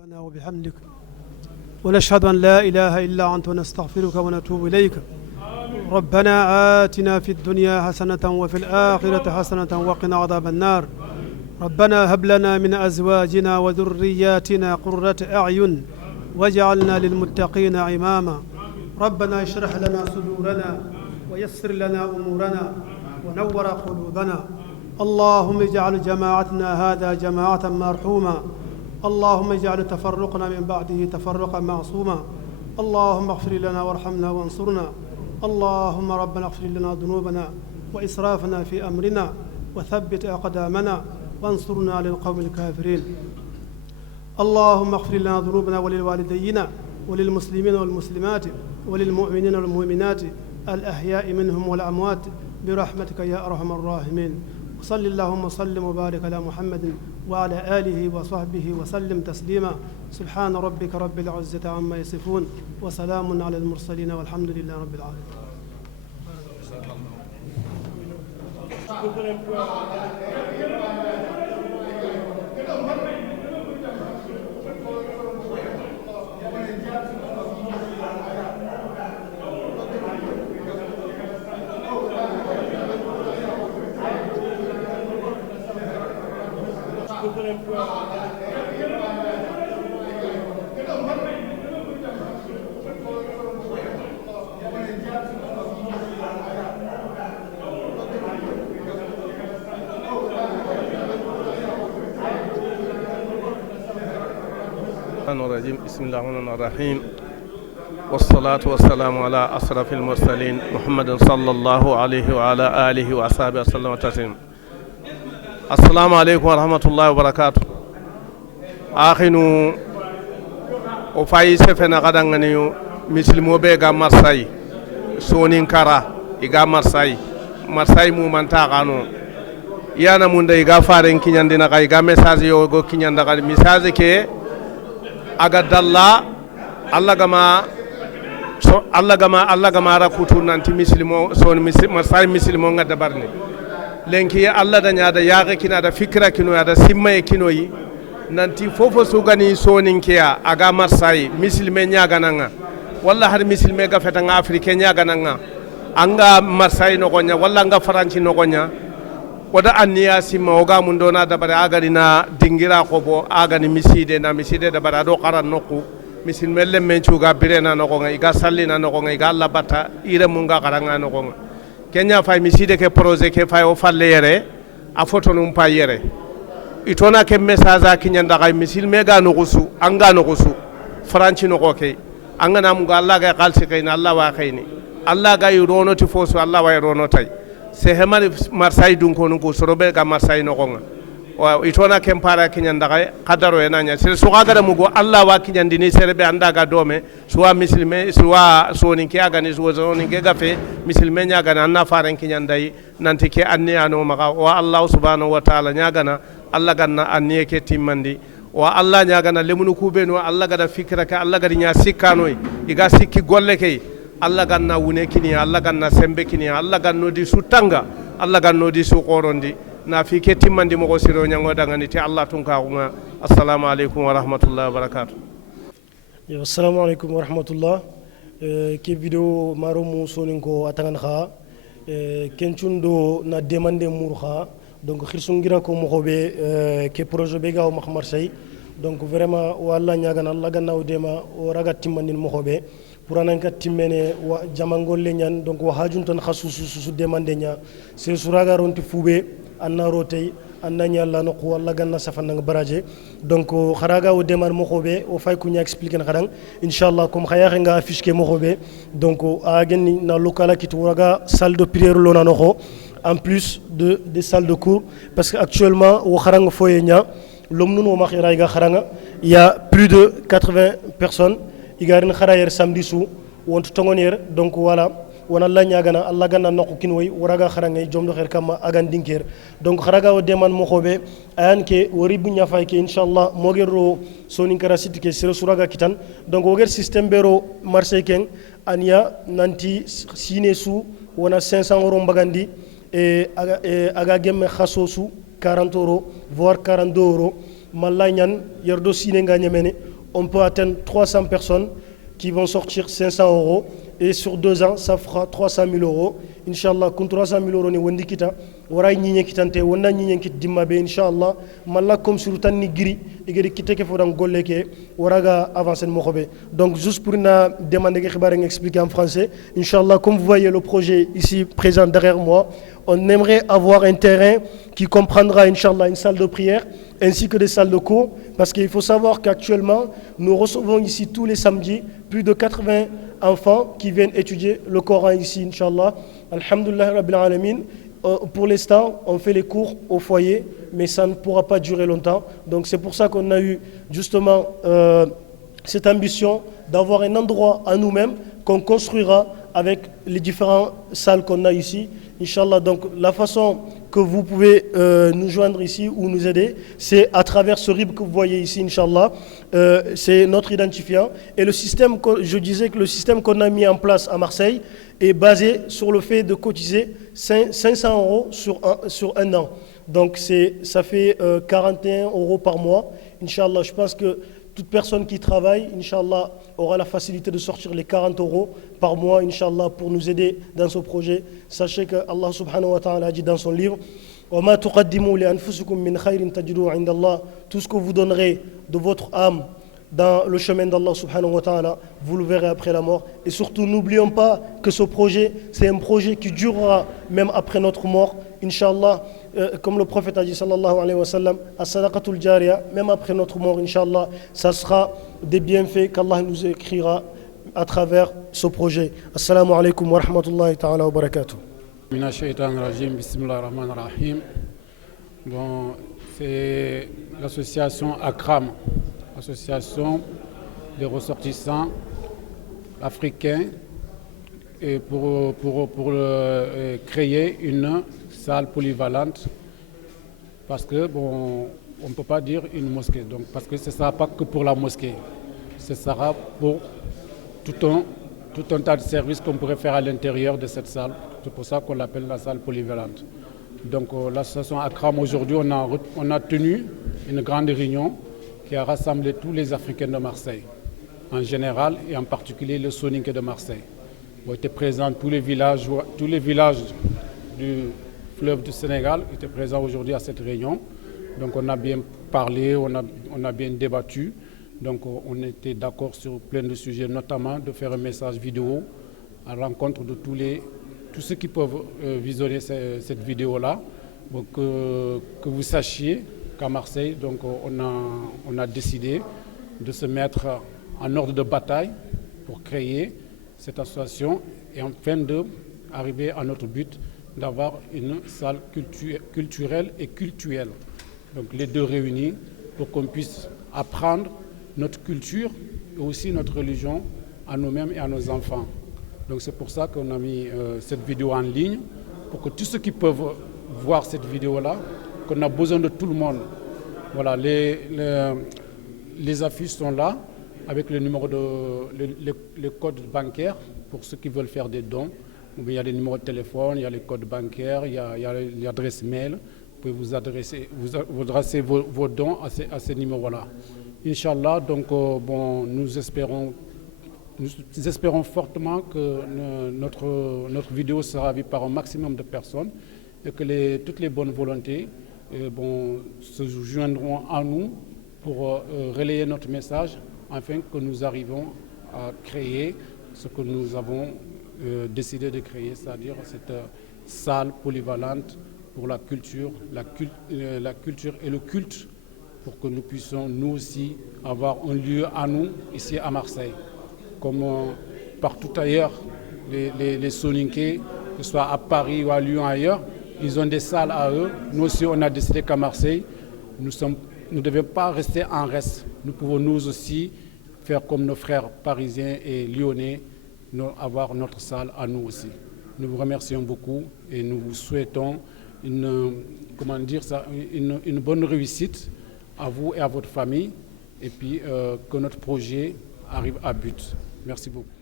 ربنا وبحمدك ونشهد أن لا إله إلا أنت ونستغفرك ونتوب إليك. ربنا آتنا في الدنيا حسنة وفي الآخرة حسنة وقنا عذاب النار. ربنا هب لنا من أزواجنا وذرياتنا قرة أعين واجعلنا للمتقين إماما. ربنا اشرح لنا صدورنا ويسر لنا أمورنا ونور قلوبنا. اللهم اجعل جماعتنا هذا جماعة مرحوما. اللهم اجعل تفرقنا من بعده تفرقا معصوما. اللهم اغفر لنا وارحمنا وانصرنا. اللهم ربنا اغفر لنا ذنوبنا وإسرافنا في أمرنا وثبت أقدامنا وانصرنا على القوم الكافرين. اللهم اغفر لنا ذنوبنا وللوالدينا وللمسلمين والمسلمات وللمؤمنين والمؤمنات الأحياء منهم والأموات برحمتك يا أرحم الراحمين. وصل اللهم وسلم وبارك على محمد وعلى آله وصحبه وسلم تسليما. سبحان ربك رب العزة عما يصفون وسلام على المرسلين والحمد لله رب العالمين. بسم الله الرحمن الرحيم والصلاة والسلام على أشرف المرسلين محمد صلى الله عليه وعلى آله وأصحابه وسلم تسليما. السلام عليكم ورحمة الله وبركاته. آخنو وفاي سفنا غدانغنيو مسلمو بيغا مرساي سونين كارا إغا مرساي مومنتا غانو يانا موندا إغا فارن كينيان دينا غا إغا مساج يوغو كينيان دا غا مساج كي aga dalla Allah gama rakutu nanti mislimo son masai mislimo ngada barni lenki Allah da nyada yaga kina da fikra kino ya da simma kino yi nanti fofo sugani sonin kiya aga masai mislime nyaga nanga walla har mislime ga fetanga afrike nyaga nanga anga masai no gonya walla anga faranci no gonya wada anniya simma oga mun dona da bara agari na dingira ko agani miside da bara do qaran nokku misil melle men cuga birena no gonga iga sallina no gonga iga Allah bata ire mun ga qaranga no gonga kenya fay miside ke projet ke fay o falle yere a photo num pa yere itona ke message a kinyanda kay misil mega no gusu anga no gusu franci no goke anga nam ga Allah ga qalsi kayna Allah wa khayni Allah ga yurono ti fosu Allah wa yurono tay se hemari marsay dun ko ko sorobe ga marsay no gonga wa itona kempara kinyanda kay qadaro enanya se so gagara mugo Allah wa kinyandi ni serbe anda ga dome suwa muslime suwa soni ke aga ni suwa soni ke gafe muslime nya ga na faran kinyandai nanti ke anni ano maga wa Allah subhanahu wa ta'ala nya ga na Allah ganna anni ke timmandi wa Allah nya ga na lemunu kubeno Allah ga da fikra ka Allah ga nya sikkano iga sikki golle ke Allah ganna wune kini Allah ganna sembe kini Allah ganno di sutanga Allah ganno di su qorondi na fi ke timmandi mo ko siro nyango dangani ti Allah tun ka kuma assalamu alaikum wa rahmatullahi wa barakatuh. Yo assalamu alaikum wa rahmatullah. Ke video maro mu sonin ko atangan kha kenchundo na demande mur kha donc khirsungira ko mo hobe ke projet be gaw mahmar sey donc vraiment walla nyaga na Allah ganna dema o raga timmandin mo hobe puranan ka timmene wa jamangol le nyan donc wa hajun tan khasusu demande nya se suraga ronti fube anna rotay anna nyalla no ko walla ganna safana baraje donc kharaga o demar mo xobe o fay ku nya expliquer na khadang inshallah comme khaya nga affiche ke mo xobe donc a gen na lokala ki touraga salle de prière lo na no ko en plus de des salles de cours parce que actuellement o kharanga foye nya lom nu no ma khira ga kharanga il y a plus de 80 personnes igarin kharayer samedi sou wont tongonier donc voilà wana Allah nyagana Allah ganna nokku kinwoy waraga kharangay jomdo kher kama agan dinker donc kharaga o deman mo xobe ayan ke wori bunya fay ke inshallah mogero sonin kara siti ke sero suraga kitan donc woger système bero marché ken ania nanti sine sou wana 500 € mbagandi e aga gemme khasosu 40 € voire 42 €. Malagnan, Yerdo Sinenga Nyemene, on peut atteindre 300 personnes qui vont sortir 500 euros. Et sur 2 ans, ça fera 300 000 euros. Inch'Allah, kun 300 000 euros ni wendi kita, waray nyinye kitante, wanda nyinye kit dimmabe, Inch'Allah, malla comme sur tan ni giri, igeri kite ke fodan golle ke, waraga avancer mokobe. Donc, juste pour na demander que expliquer en français, Inch'Allah, comme vous voyez le projet ici présent derrière moi, on aimerait avoir un terrain qui comprendra, Inch'Allah, une salle de prière, ainsi que des salles de cours, parce qu'il faut savoir qu'actuellement, nous recevons ici tous les samedis plus de 80 enfants qui viennent étudier le Coran ici, Inch'Allah. Alhamdulillah Rabbil Alamin. Pour l'instant, on fait les cours au foyer, mais ça ne pourra pas durer longtemps. Donc c'est pour ça qu'on a eu justement cette ambition d'avoir un endroit à nous-mêmes qu'on construira avec les différentes salles qu'on a ici. Inch'Allah, donc la façon que vous pouvez nous joindre ici ou nous aider, c'est à travers ce RIB que vous voyez ici, Inch'Allah. C'est notre identifiant. Et le système, je disais que le système qu'on a mis en place à Marseille est basé sur le fait de cotiser 500 euros sur un an. Donc ça fait 41 euros par mois. Inch'Allah, je pense que toute personne qui travaille, Inch'Allah, aura la facilité de sortir les 40 euros par mois, Inch'Allah, pour nous aider dans ce projet. Sachez que Allah subhanahu wa ta'ala a dit dans son livre, وَمَا تُقَدِّمُوا لِأَنفُسِكُم مِّنْ خَيْرٍ تَجِدُوهُ عِندَ اللَّهِ. Tout ce que vous donnerez de votre âme dans le chemin d'Allah subhanahu wa ta'ala, vous le verrez après la mort. Et surtout, n'oublions pas que ce projet, c'est un projet qui durera même après notre mort. Inch'Allah, comme le prophète a dit, sallallahu alayhi wa sallam, as-sadaqatul jariya, même après notre mort, Inch'Allah, ça sera des bienfaits qu'Allah nous écrira à travers ce projet. Assalamu alaikum wa rahmatullahi ta'ala wa barakatuh. Mina shaitan rajim, bismillah rahman rahim. Bon, c'est l'association Akram, association des ressortissants africains, et pour créer une salle polyvalente, parce que bon, on ne peut pas dire une mosquée, donc parce que ce ne sera pas que pour la mosquée, ce sera pour tout un tas de services qu'on pourrait faire à l'intérieur de cette salle. C'est pour ça qu'on l'appelle la salle polyvalente. Donc l'association Akram, aujourd'hui, on a tenu une grande réunion qui a rassemblé tous les Africains de Marseille, en général, et en particulier le Soninké de Marseille. Ont été présents tous les villages du fleuve du Sénégal étaient présents aujourd'hui à cette réunion. Donc on a bien parlé, on a bien débattu. Donc on était d'accord sur plein de sujets, notamment de faire un message vidéo à l'encontre de tous ceux qui peuvent visionner cette vidéo-là. Donc que vous sachiez qu'à Marseille, donc on a décidé de se mettre en ordre de bataille pour créer cette association et enfin d'arriver à notre but d'avoir une salle culturelle et cultuelle. Donc les deux réunis pour qu'on puisse apprendre notre culture et aussi notre religion à nous-mêmes et à nos enfants. Donc c'est pour ça qu'on a mis cette vidéo en ligne, pour que tous ceux qui peuvent voir cette vidéo-là, qu'on a besoin de tout le monde. Voilà, les affiches sont là, avec le numéro les codes bancaires pour ceux qui veulent faire des dons. Il y a les numéros de téléphone, il y a les codes bancaires, il y a l'adresse mail. Vous pouvez vous adresser vos dons à ces numéros-là. Inch'Allah, donc bon, nous espérons fortement que notre vidéo sera vue par un maximum de personnes et que toutes les bonnes volontés se joindront à nous pour relayer notre message, afin que nous arrivons à créer ce que nous avons décidé de créer, c'est-à-dire cette salle polyvalente pour la culture et le culte, pour que nous puissions nous aussi avoir un lieu à nous ici à Marseille. Comme partout ailleurs, les Soninké, que ce soit à Paris ou à Lyon ailleurs, ils ont des salles à eux. Nous aussi, on a décidé qu'à Marseille, nous ne devons pas rester en reste. Nous pouvons nous aussi faire comme nos frères parisiens et lyonnais, avoir notre salle à nous aussi. Nous vous remercions beaucoup et nous vous souhaitons une bonne réussite à vous et à votre famille, et puis que notre projet arrive à but. Merci beaucoup.